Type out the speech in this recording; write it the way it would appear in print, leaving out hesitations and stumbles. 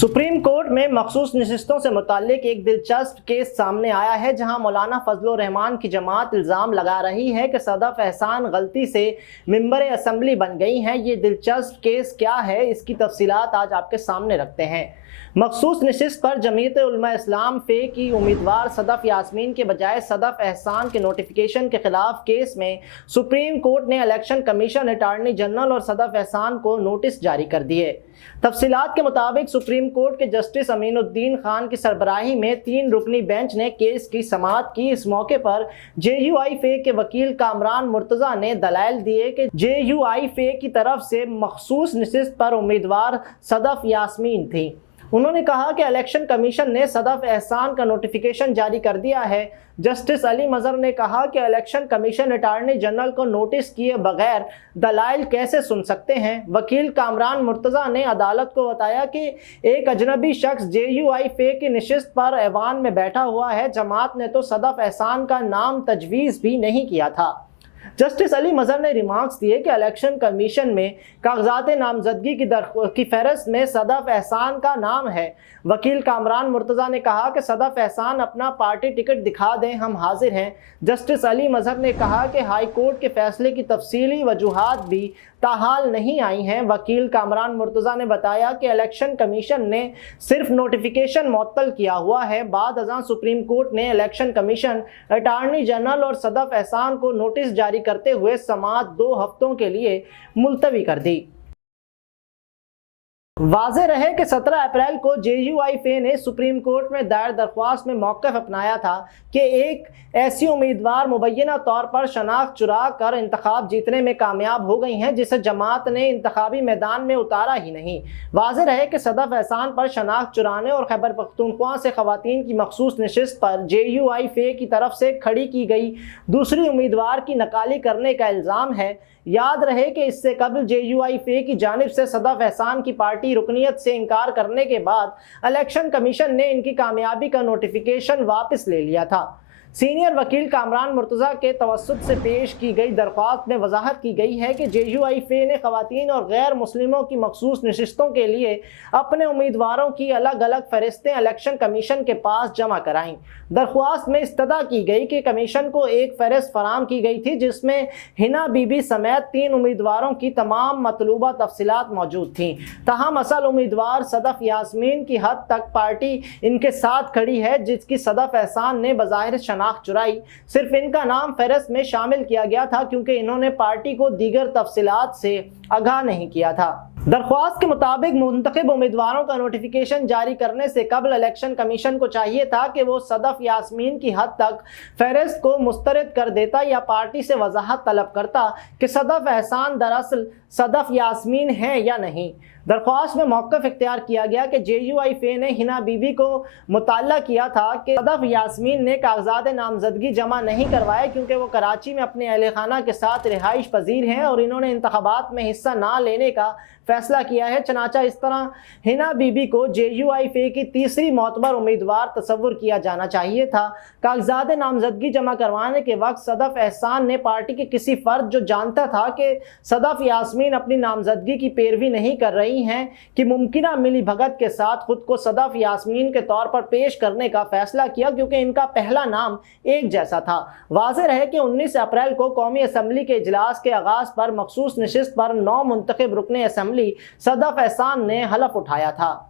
Supreme court में मखसूस नशिस्तों से मुताल्लिक एक दिलचस्प केस सामने आया है, जहां मौलाना फजल रहमान की जमात इल्ज़ाम लगा रही है कि सदफ एहसान गलती से मिंबर असम्बली बन गई हैं। ये दिलचस्प केस क्या है, इसकी तफसीलात आज आपके सामने रखते हैं। मखसूस नशिस्त पर जमीयत उलमा इस्लाम फे की उम्मीदवार सदफ यास्मीन के बजाय सदफ एहसान के नोटिफिकेशन के खिलाफ केस में सुप्रीम कोर्ट ने इलेक्शन कमीशन, अटॉर्नी जनरल और सदफ एहसान को नोटिस जारी कर दिए। तफसीलात के मुताबिक सुप्रीम कोर्ट के जस्टिस अमीनुद्दीन खान की सरबराही में 3 रुकनी बेंच ने केस की समाअत की। इस मौके पर JUI फे के वकील कामरान मुर्तज़ा ने दलाइल दिए कि JUI फे की तरफ से मखसूस नशिस्त पर उम्मीदवार सदफ यास्मीन थी। उन्होंने कहा कि इलेक्शन कमीशन ने सदफ एहसान का नोटिफिकेशन जारी कर दिया है। जस्टिस अली मजहर ने कहा कि इलेक्शन कमीशन अटॉर्नी जनरल को नोटिस किए बगैर दलाइल कैसे सुन सकते हैं। वकील कामरान मुर्तज़ा ने अदालत को बताया कि एक अजनबी शख्स JUI फे की नशिस्त पर ऐवान में बैठा हुआ है। जमात ने तो सदफ एहसान का नाम तजवीज़ भी नहीं किया था। जस्टिस अली मजहर ने रिमार्क्स दिए कि इलेक्शन कमीशन में कागजात नामजदगी की फहरिस्त में सदफ एहसान का नाम है। वकील कामरान मुर्तज़ा ने कहा कि सदफ एहसान अपना पार्टी टिकट दिखा दें, हम हाजिर हैं। जस्टिस अली मजहर ने कहा कि हाई कोर्ट के फैसले की तफसीली वजूहात भी ताहाल नहीं आई हैं। वकील कामरान मुर्तज़ा ने बताया कि इलेक्शन कमीशन ने सिर्फ नोटिफिकेशन मुअत्तल किया हुआ है। बाद अज़ां सुप्रीम कोर्ट ने इलेक्शन कमीशन, अटॉर्नी जनरल और सदफ एहसान को नोटिस जारी करते हुए समाअत 2 हफ्तों के लिए मुलतवी कर दी। वाज़ेह रहे कि 17 अप्रैल को JUI फे ने सुप्रीम कोर्ट में दायर दरख्वास्त में मौक़िफ़ अपनाया था कि एक ऐसी उम्मीदवार मुबैना तौर पर शनाख्त चुरा कर इंतखाब जीतने में कामयाब हो गई हैं जिसे जमात ने इंतखाबी मैदान में उतारा ही नहीं। वाज़ेह रहे कि सदफ एहसान पर शनाख्त चुराने और खैबर पख्तूनख्वा से ख़वातीन की मखसूस नशिस्त पर JUI फे की तरफ से खड़ी की गई दूसरी उम्मीदवार की नकाली करने का इल्ज़ाम है। याद रहे कि इससे कबल JUI फे की जानिब से सदफ एहसान की पार्टी रुकनियत से इनकार करने के बाद इलेक्शन कमीशन ने इनकी कामयाबी का नोटिफिकेशन वापस ले लिया था। सीनियर वकील कामरान मुर्तज़ा के तवस्सुत से पेश की गई दरख्वास्त में वजाहत की गई है कि JUI फे ने ख़वातीन और गैर मुस्लिमों की मखसूस नशिस्तों के लिए अपने उम्मीदवारों की अलग अलग फहरिस्तें इलेक्शन कमीशन के पास जमा कराईं। दरख्वास्त में इस्तदा की गई कि कमीशन को एक फहरिस्त फराम की गई थी जिसमें हिना बीबी समेत 3 उम्मीदवारों की तमाम मतलूबा तफसीलात मौजूद थीं। ताहम असल उम्मीदवार सदफ यास्मीन की हद तक पार्टी इनके साथ खड़ी है, जिसकी सदफ एहसान ने बज़ाहिर शनाख्त चुराई। सिर्फ इनका नाम फहरिस्त में शामिल किया गया था क्योंकि इन्होंने पार्टी को दीगर तफसीलात से आगाह नहीं किया था। दरख्वास्त के मुताबिक मुंतखब उम्मीदवारों का नोटिफिकेशन जारी करने से कबल इलेक्शन कमीशन को चाहिए था कि वो सदफ यास्मीन की हद तक फहरिस्त को मुस्तरद कर देता या पार्टी से वजाहत तलब करता कि सदफ एहसान दरअसल सदफ यास्मीन है या नहीं। दरख्वास्त में मौक़िफ़ इख्तियार किया गया कि JUI फे ने हिना बीबी को मुताल्ला किया था कि सदफ यास्मीन ने कागजात नामजदगी जमा नहीं करवाए क्योंकि वो कराची में अपने अहल खाना के साथ रिहाइश पजीर हैं और इन्होंने इंतखाबात में हिस्सा ना लेने का फैसला किया है। चनाचा इस तरह हिना बीबी को JUI फे की तीसरी मोतबर उम्मीदवार तस्वुर किया जाना चाहिए था। कागजात नामजदगी जमा करवाने के वक्त सदफ एहसान ने पार्टी के किसी फर्द जो जानता था कि सदफ यास्मीन अपनी नामजदगी की पैरवी नहीं कर रही हैं कि मुमकिना मिली भगत के साथ खुद को सदफ यास्मीन के तौर पर पेश करने का फैसला किया क्योंकि इनका पहला नाम एक जैसा था। वाज़ेह रहे कि 19 अप्रैल को कौमी असम्बली के इजलास के आगाज़ पर मखसूस नशिस्त पर 9 मुंतखब रुकने असम्बली सदफ एहसान ने हलफ उठाया था।